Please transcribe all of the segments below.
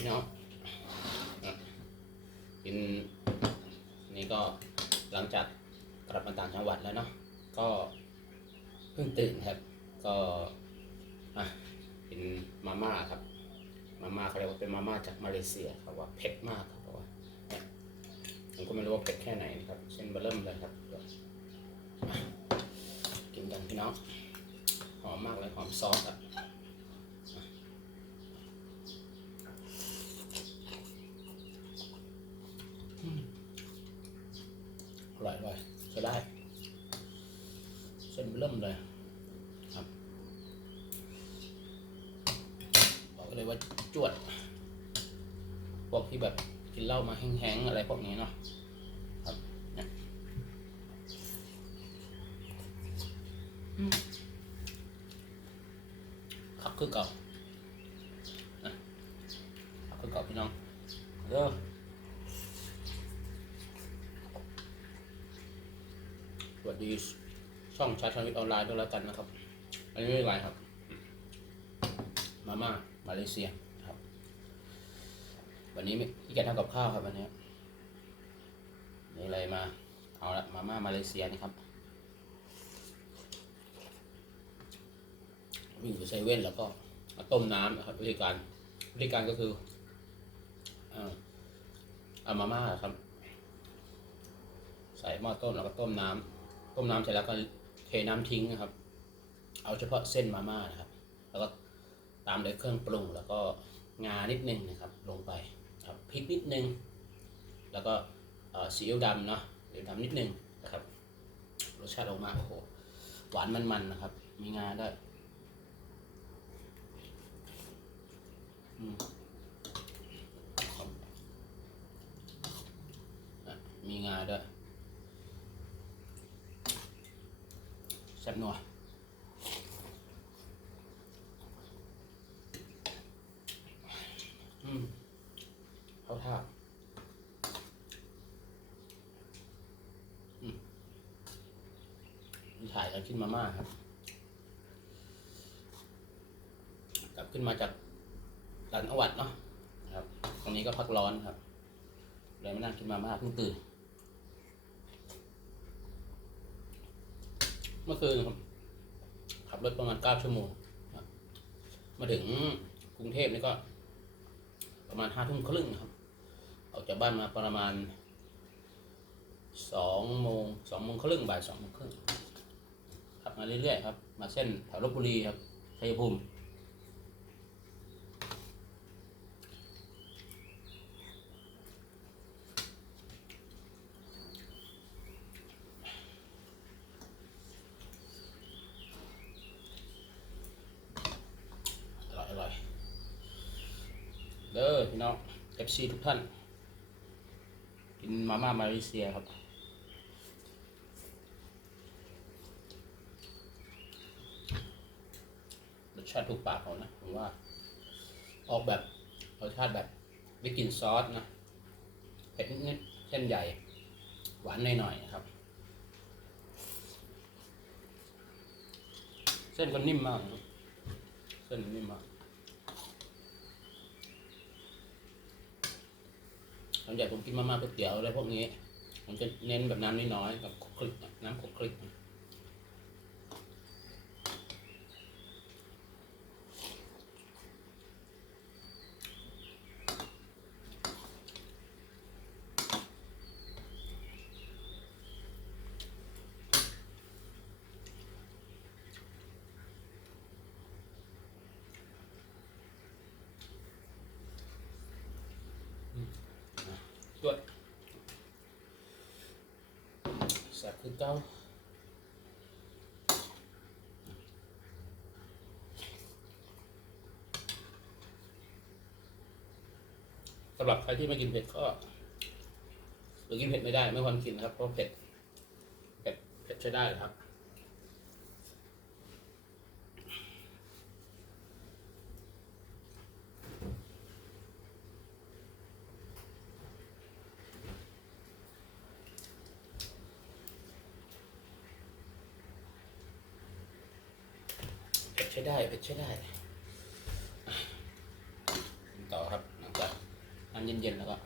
พี่น้องกินนี่ก็หลังจากกลับมาต่างจังหวัดแล้วเนาะก็เพิ่งตื่นครับ ก็อะกินมาม่าครับ มาม่าเขาเรียกว่าเป็นมาม่าจากมาเลเซียครับว่าเผ็ดมากครับว่าผมก็ไม่รู้ว่าเผ็ดแค่ไหนนะครับเส้นเบอร์เริ่มเลยครับกินกันพี่น้องหอมมากเลยหอมซอสครับ อ ร่อยใช้ได้ เส้นเริ่มเลยครับบอกเลยว่าจวด พวกที่แบบกินเหล้ามาแห้งๆอะไรพวกนี้เนาะครับเนี่ยอืมขับคือเก่านะขับคือเก่าพี่น้องเด้อ สวัส ดี ช่องชาชาวิทออนไลน์ด้วยแล้วกันนะครับ อันนี้ไม่เป็นไรครับ มาม่ามาเลเซียครับ วันนี้ไม่ที่แกทำกับข้าวครับวันนี้นี่อะไรมา เอาละมาม่ามาเลเซียนี่ครับวิ่งอยู่เซเว่นแล้วก็มาต้มน้ำนะครับวิธีการวิธีการก็คืออาเอามาม่าครับ ใส่หม้อต้มแล้วก็ต้มน้ำ ต้มน้ำเสร็จแล้วก็เทน้ำทิ้งนะครับ เอาเฉพาะเส้นมาม่านะครับ แล้วก็ตามด้วยเครื่องปรุง แล้วก็งานิดนึงนะครับ ลงไปครับพริกนิดนึง แล้วก็ซีอิ๊วดำเนาะซีอิ๊วดำนิดนึงนะครับ รสชาติออกมาโอ้โหหวานมันๆนะครับ มีงาด้วยมีงาด้วย แซ่บนัวอืมเข้าท่าอืมนี่ถ่ายแล้วกินมาม่าครับ กลับขึ้นมาจากหลังอวัดเนาะครับ ตรงนี้ก็พักร้อนครับ เลยมานั่งกินมาม่าเพิ่งตื่น เมื่อคืนครับ ขับรถประมาณเก้าชั่วโมงมาถึงกรุงเทพนี่ก็ ประมาณห้าทุ่มครึ่งครับ ออกจากบ้านมาประมาณสองโมงสองโมงครึ่งบ่ายสองโมงครึ่งขับมาเรื่อยๆครับ มาเส้นแถวลบบุรีครับชัยภูมิ อร่อยอร่อย เด้อพี่น้อง FC ทุกท่าน กินมาม่ามาเลเซียครับ รสชาติถูกปากเขานะ ผมว่า ออกแบบรสชาติแบบไม่กินซอสนะเผ็ดนิดเส้นใหญ่ หวานหน่อยๆนะครับ เส้นก็นิ่มมาก เส้นนิ่มมาก ส่วนใหญ่ผมกินมาม่าก๋วยเตี๋ยวอะไรพวกนี้ ผมจะเน้นแบบน้ำน้อยๆกับคลุกคลิกน้ำคลุกคลิก ด้วยแซ่บคือเก้าสำหรับใครที่ไม่กินเผ็ดก็หรือกินเผ็ดไม่ได้ ไม่ควรกินนะครับเพราะเผ็ดเผ็ดเผ็ดใช้ได้ครับ ใช้ได้เป็ดใช้ได้ ต่อครับหลังจากน้ำเย็นๆแล้วก็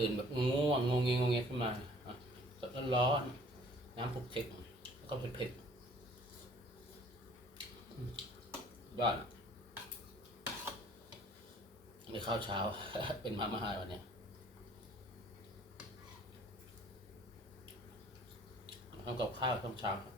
ตื่นแบบง่วงงงเงงงงเงขึ้นมาสดร้อนน้ำปลุกเช็คแล้วก็เผ็ดๆยอดไม่ข้าวเช้า เป็นมาม่าวันนี้ทำกับข้าวต้องเช้าครับ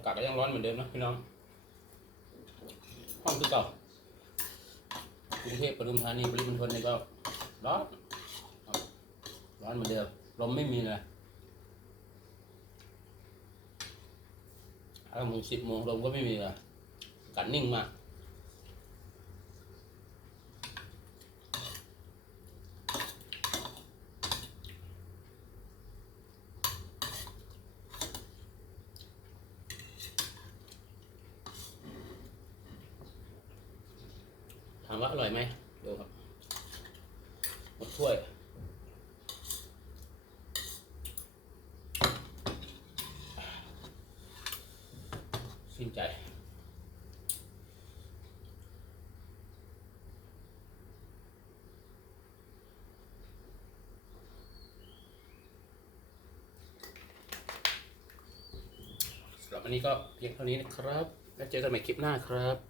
ากาศก็ยังร้อนเหมือนเดิมนะพี่น้องห้องคือเก่ากรุงเทพปทุมธานีปริมณฑลนี่ก็ร้อนร้อนเหมือนเดิมลมไม่มีเลยถ้าโมงสิบโมงลมก็ไม่มีเลยกันนิ่งมาก ว่าอร่อยไหมดูครับหมดถ้วยสิ้นใจสำหรับวันนี้ก็เพียงเท่านี้นะครับ แล้วเจอกันใหม่คลิปหน้าครับ